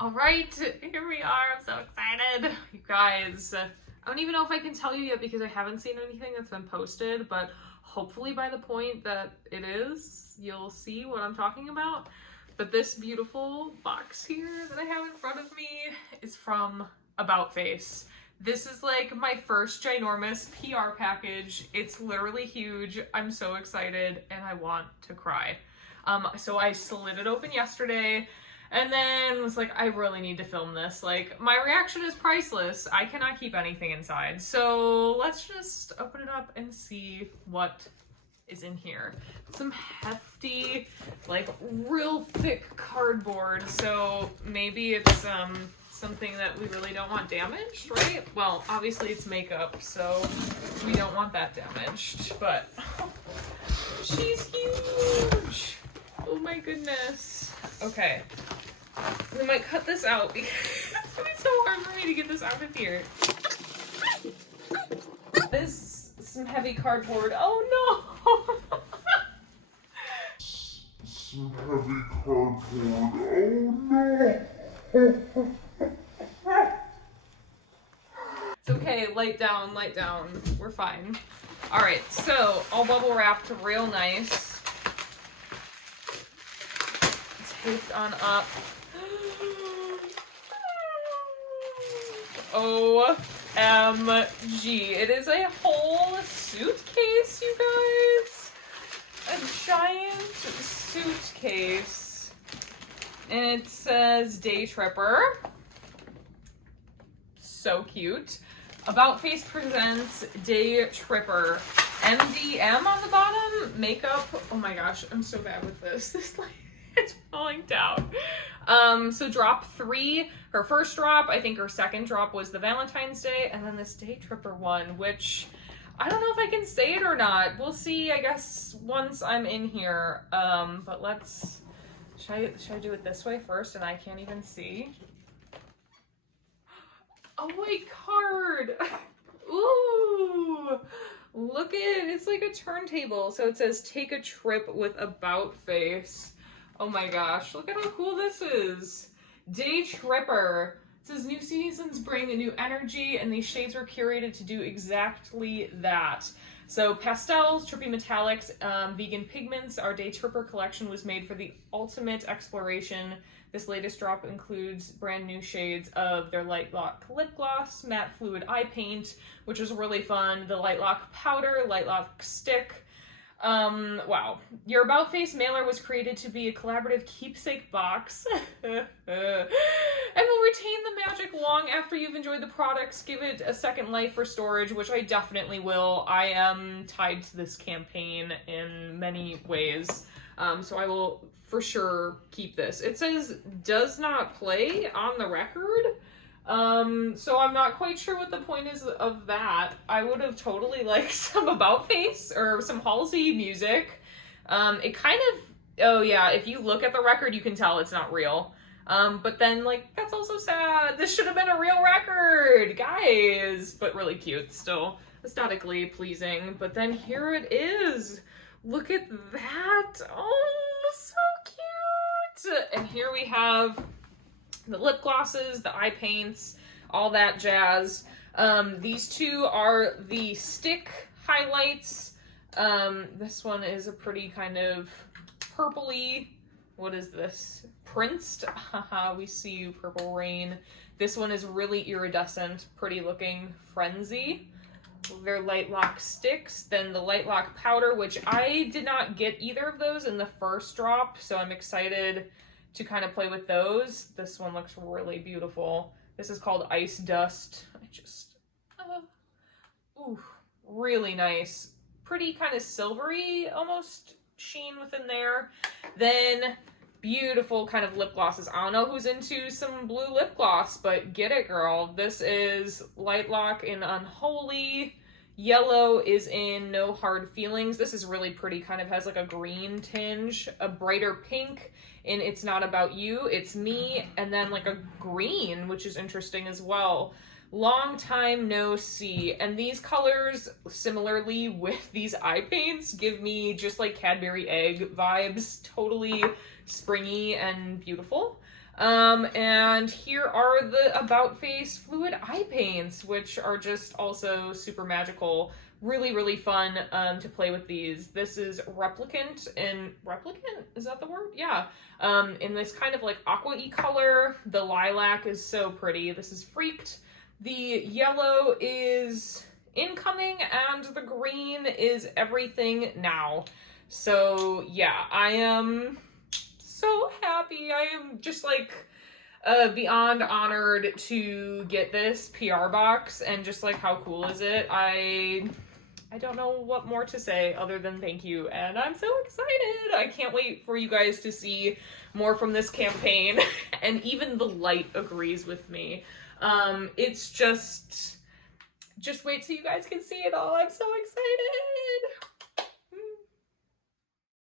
All right, here we are. I'm so excited. You guys, I don't even know if I can tell you yet because I haven't seen anything that's been posted, but hopefully by the point that it is, you'll see what I'm talking about. But this beautiful box here that I have in front of me is from About Face. This is like my first ginormous PR package. It's literally huge. I'm so excited and I want to cry. So I slid it open yesterday and then was like, I really need to film this. Like, my reaction is priceless. I cannot keep anything inside. So let's just open it up and see what is in here. Some hefty, like real thick cardboard. So maybe it's something that we really don't want damaged, right? Well, obviously it's makeup, so we don't want that damaged, but she's huge. Oh my goodness. Okay. We might cut this out because it's gonna be so hard for me to get this out of here. This is some heavy cardboard. Oh no! Some heavy cardboard. Oh no! It's okay, light down, light down. We're fine. Alright, so all bubble wrapped real nice. Taped on up. OMG. It is a whole suitcase, you guys. A giant suitcase. And it says Daytripper. So cute. About Face presents Daytripper. MDM on the bottom. Makeup. Oh my gosh, I'm so bad with this. This like it's falling down. So drop 3. Her first drop, I think her second drop was the Valentine's Day, and then this Daytripper one, which I don't know if I can say it or not. We'll see, I guess, once I'm in here. But let's should I do it this way first and I can't even see? Oh, wait, card! Ooh! Look at it, it's like a turntable. So it says, take a trip with About Face. Oh my gosh, look at how cool this is. Daytripper. It says, new seasons bring a new energy, and these shades were curated to do exactly that. So pastels, trippy metallics, vegan pigments. Our Daytripper collection was made for the ultimate exploration. This latest drop includes brand new shades of their Light Lock lip gloss, matte fluid eye paint, which is really fun, the Light Lock powder, Light Lock stick. Wow. Your About Face mailer was created to be a collaborative keepsake box. And will retain the magic long after you've enjoyed the products. Give it a second life for storage, which I definitely will. I am tied to this campaign in many ways. So I will for sure keep this. It says does not play on the record. So I'm not quite sure what the point is of that. I would have totally liked some About Face or some Halsey music. It kind of, oh yeah, if you look at the record, you can tell it's not real. But then like, that's also sad. This should have been a real record, guys, but really cute still, aesthetically pleasing. But then here it is. Look at that. Oh, so cute. And here we have the lip glosses, the eye paints, all that jazz. These two are the stick highlights. This one is a pretty kind of purpley, what is this? Princed. Haha, we see you, Purple Rain. This one is really iridescent, pretty looking Frenzy. Their Light Lock sticks, then the Light Lock powder, which I did not get either of those in the first drop, so I'm excited to kind of play with those. This one looks really beautiful. This is called Ice Dust. I just, ooh, really nice. Pretty kind of silvery almost sheen within there. Then beautiful kind of lip glosses. I don't know who's into some blue lip gloss, but get it, girl. This is Light Lock in Unholy. Yellow is in No Hard Feelings. This is really pretty, kind of has like a green tinge. A brighter pink in It's Not About You, It's Me. And then like a green, which is interesting as well. Long Time No See. And these colors, similarly with these eye paints, give me just like Cadbury egg vibes. Totally springy and beautiful. And here are the About Face fluid eye paints, which are just also super magical. Really, really fun to play with these. This is Replicant, is that the word? Yeah. In this kind of like aqua-y color. The lilac is so pretty. This is Freaked. The yellow is Incoming, and the green is Everything Now. So yeah, I am so happy. I am just like beyond honored to get this PR box, and just like how cool is it? I don't know what more to say other than thank you, and I'm so excited. I can't wait for you guys to see more from this campaign, and even the light agrees with me. It's just wait till you guys can see it all. I'm so excited.